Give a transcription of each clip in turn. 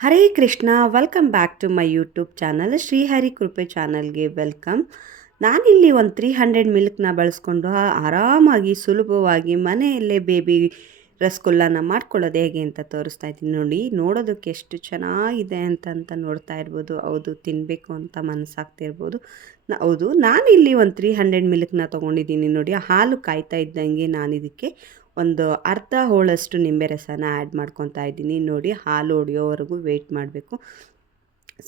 Hare Krishna, welcome back to my YouTube channel. Shrihari ಕೃಪೆ ಚಾನಲ್ಗೆ welcome. ನಾನಿಲ್ಲಿ ಒಂದು 300 ಮಿಲ್ಕ್ನ ಬಳಸ್ಕೊಂಡು ಆರಾಮಾಗಿ ಸುಲಭವಾಗಿ ಮನೆಯಲ್ಲೇ ಬೇಬಿ ರಸಗುಲ್ಲನ ಮಾಡ್ಕೊಳ್ಳೋದು ಹೇಗೆ ಅಂತ ತೋರಿಸ್ತಾ ಇದ್ದೀನಿ. ನೋಡಿ, ನೋಡೋದಕ್ಕೆ ಎಷ್ಟು ಚೆನ್ನಾಗಿದೆ ಅಂತ ನೋಡ್ತಾ ಇರ್ಬೋದು. ಹೌದು, ತಿನ್ನಬೇಕು ಅಂತ ಮನಸ್ಸಾಗ್ತಿರ್ಬೋದು. ಹೌದು, ನಾನಿಲ್ಲಿ ಒಂದು 300 ಮಿಲ್ಕ್ನ ತೊಗೊಂಡಿದ್ದೀನಿ. ನೋಡಿ, ಹಾಲು ಕಾಯ್ತಾ ಇದ್ದಂಗೆ ನಾನು ಇದಕ್ಕೆ ಒಂದು ಅರ್ಧ ಹೋಳಷ್ಟು ನಿಂಬೆ ರಸನ ಆ್ಯಡ್ ಮಾಡ್ಕೊತಾ ಇದ್ದೀನಿ. ನೋಡಿ, ಹಾಲು ಹೊಡೆಯೋವರೆಗೂ ವೆಯ್ಟ್ ಮಾಡಬೇಕು.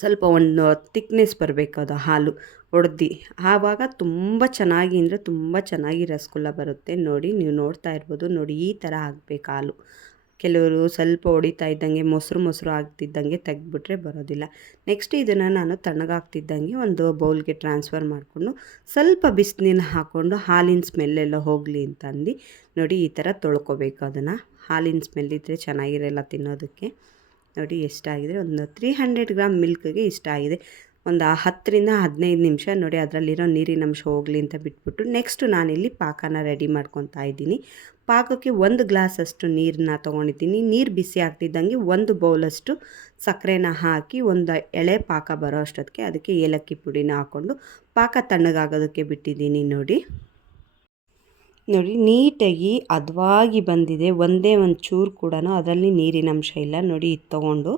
ಸ್ವಲ್ಪ ಒಂದು ತಿಕ್ನೆಸ್ ಬರಬೇಕು, ಅದು ಹಾಲು ಹೊಡೆದು. ಆವಾಗ ತುಂಬ ಚೆನ್ನಾಗಿ ಅಂದರೆ ತುಂಬ ಚೆನ್ನಾಗಿ ರಸಗುಲ್ಲ ಬರುತ್ತೆ. ನೋಡಿ, ನೀವು ನೋಡ್ತಾ ಇರ್ಬೋದು. ನೋಡಿ, ಈ ಥರ ಆಗಬೇಕು ಹಾಲು. ಕೆಲವರು ಸ್ವಲ್ಪ ಹೊಡಿತಾ ಇದ್ದಂಗೆ ಮೊಸರು ಆಗ್ತಿದ್ದಂಗೆ ತೆಗೆದ್ಬಿಟ್ರೆ ಬರೋದಿಲ್ಲ. ನೆಕ್ಸ್ಟ್ ಇದನ್ನು ನಾನು ತಣ್ಣಗಾಗ್ತಿದ್ದಂಗೆ ಒಂದು ಬೌಲ್ಗೆ ಟ್ರಾನ್ಸ್ಫರ್ ಮಾಡಿಕೊಂಡು ಸ್ವಲ್ಪ ಬಿಸಿನೀರು ಹಾಕ್ಕೊಂಡು ಹಾಲಿನ ಸ್ಮೆಲ್ಲೆಲ್ಲ ಹೋಗಲಿ ಅಂತಂದು ನೋಡಿ ಈ ಥರ ತೊಳ್ಕೊಬೇಕು. ಅದನ್ನು ಹಾಲಿನ ಸ್ಮೆಲ್ ಇದ್ದರೆ ಚೆನ್ನಾಗಿರಲ್ಲ ತಿನ್ನೋದಕ್ಕೆ. ನೋಡಿ ಎಷ್ಟಾಗಿದೆ, ಒಂದು 300 ಗ್ರಾಮ್ ಮಿಲ್ಕ್ಗೆ ಇಷ್ಟ ಆಗಿದೆ. ಒಂದು 10ರಿಂದ 15 ನಿಮಿಷ ನೋಡಿ ಅದರಲ್ಲಿರೋ ನೀರಿನ ಅಂಶ ಹೋಗಲಿ ಅಂತ ಬಿಟ್ಬಿಟ್ಟು ನೆಕ್ಸ್ಟು ನಾನಿಲ್ಲಿ ಪಾಕನ ರೆಡಿ ಮಾಡ್ಕೊತಾ ಇದ್ದೀನಿ. ಪಾಕಕ್ಕೆ 1 ಗ್ಲಾಸಷ್ಟು ನೀರನ್ನ ತೊಗೊಂಡಿದ್ದೀನಿ. ನೀರು ಬಿಸಿ ಆಗ್ತಿದ್ದಂಗೆ 1 ಬೌಲಷ್ಟು ಸಕ್ಕರೆನ ಹಾಕಿ ಒಂದು ಎಳೆ ಪಾಕ ಬರೋ ಅಷ್ಟೊತ್ತಿಗೆ ಅದಕ್ಕೆ ಏಲಕ್ಕಿ ಪುಡಿನ ಹಾಕ್ಕೊಂಡು ಪಾಕ ತಣ್ಣಗಾಗೋದಕ್ಕೆ ಬಿಟ್ಟಿದ್ದೀನಿ. ನೋಡಿ ನೀಟಾಗಿ ಹದವಾಗಿ ಬಂದಿದೆ. ಒಂದೇ ಒಂದು ಚೂರು ಕೂಡ ಅದರಲ್ಲಿ ನೀರಿನ ಅಂಶ ಇಲ್ಲ. ನೋಡಿ, ಇದು ತೊಗೊಂಡು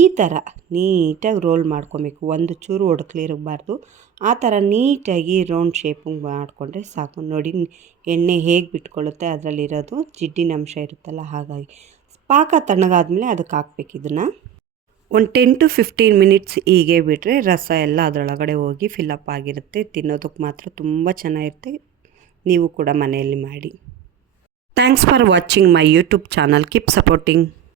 ಈ ಥರ ನೀಟಾಗಿ ರೋಲ್ ಮಾಡ್ಕೊಬೇಕು. ಒಂದು ಚೂರು ಒಡಕ್ಲಿರಬಾರ್ದು. ಆ ಥರ ನೀಟಾಗಿ ರೌಂಡ್ ಶೇಪಿಂಗ್ ಮಾಡಿಕೊಂಡ್ರೆ ಸಾಕು. ನೋಡಿ, ಎಣ್ಣೆ ಹೇಗೆ ಬಿಟ್ಕೊಳ್ಳುತ್ತೆ, ಅದರಲ್ಲಿರೋದು ಜಿಡ್ಡಿನ ಅಂಶ ಇರುತ್ತಲ್ಲ, ಹಾಗಾಗಿ ಪಾಕ ತಣ್ಣಗಾದ್ಮೇಲೆ ಅದಕ್ಕೆ ಹಾಕ್ಬೇಕು. ಇದನ್ನು ಒಂದು 10 to 15 ಮಿನಿಟ್ಸ್ ಹೀಗೆ ಬಿಟ್ಟರೆ ರಸ ಎಲ್ಲ ಅದರೊಳಗಡೆ ಹೋಗಿ ಫಿಲ್ಲಪ್ ಆಗಿರುತ್ತೆ. ತಿನ್ನೋದಕ್ಕೆ ಮಾತ್ರ ತುಂಬ ಚೆನ್ನಾಗಿರುತ್ತೆ. ನೀವು ಕೂಡ ಮನೆಯಲ್ಲಿ ಮಾಡಿ. Thanks for watching my YouTube channel. Keep supporting.